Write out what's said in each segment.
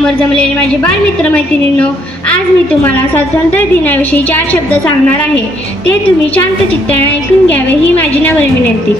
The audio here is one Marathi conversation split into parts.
समोर जमलेले माझे बालमित्र मैत्रिणींनो आज मी तुम्हाला स्वातंत्र्य दिनाविषयी चार शब्द सांगणार आहे. ते तुम्ही शांत चित्ताने ऐकून घ्यावे ही माझी नम्र विनंती.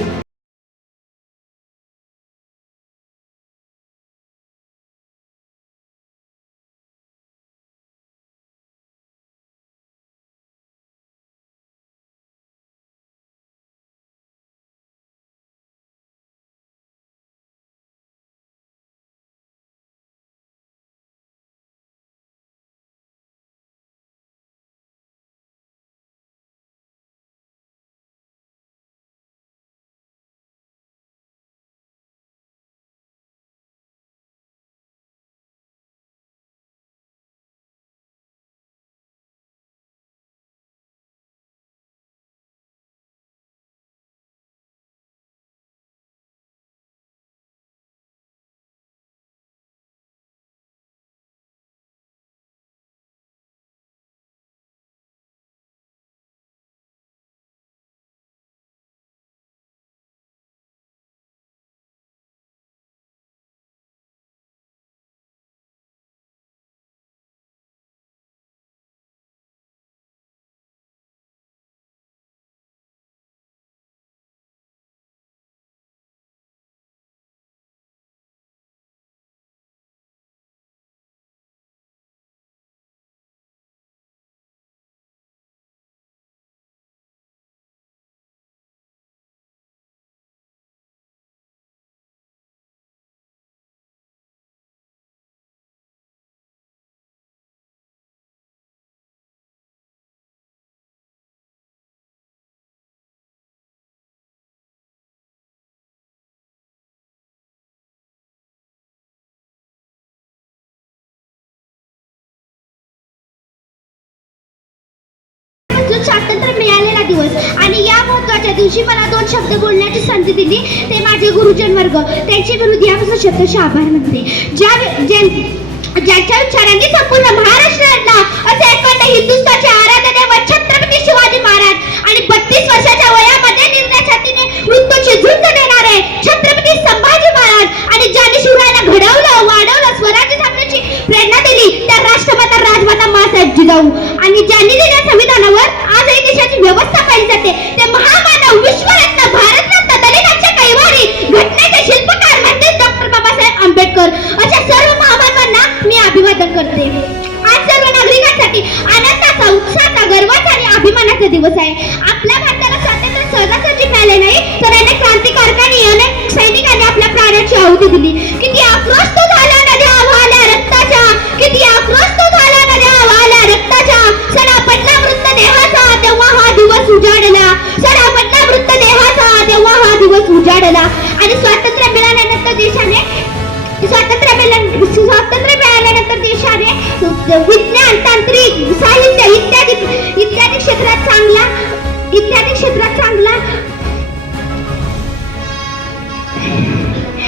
दिवशी मला दोन शब्द बोलण्याची संधी दिली. ते माझे गुरुजन वर्ग. त्यांचे मी हृदयापासून शब्दशः आभार म्हणते. ज्या ज्या- ज्यांच्या विचारांनी संपूर्ण महाराष्ट्राला असे एकवटले हिंदुस्थानचे आराधने दैवत छत्रपती शिवाजी महाराज आणि बत्तीस वर्षाच्या वयामध्ये निर्णय छातीने मृत्यूची झुंज देणारे छत्रपती संभाजी महाराज आणि ज्यांनी शिवरायांना घडवलं वाढवलं स्वराज्य स्थापनेची प्रेरणा दिली त्या राष्ट्रमाता राजमाता मासाहेब जिजाऊ. आणि ज्यांनी दिल्या संविधानावर आजही देशाची व्यवस्था पाहिली जाते. ते महामानव विश्वरत्न भारतरत्न दलितांच्या कैवारी घटनेचे शिल्पकार म्हणजे डॉक्टर बाबासाहेब आंबेडकर. अशा सर्व महामानवांना मी अभिवादन करते. आज सर्व नागरिकांसाठी आनंदाचा उत्साहाचा गर्वाचा आणि अभिमानाचा दिवस आहे. आपल्या भारताला विज्ञान तांत्रिक साहित्य इत्यादी इत्यादी क्षेत्रात चांगला इत्यादी क्षेत्रात चांगला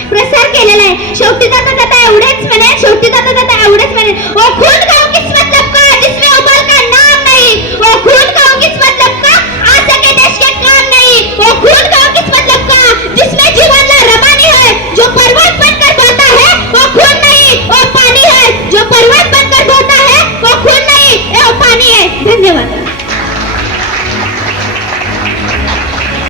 प्रसार केलेला आहे. शेवटी जाता जाता एवढेच म्हणे शेवटी जाता जाता एवढेच म्हणे. ओ खून 认定了。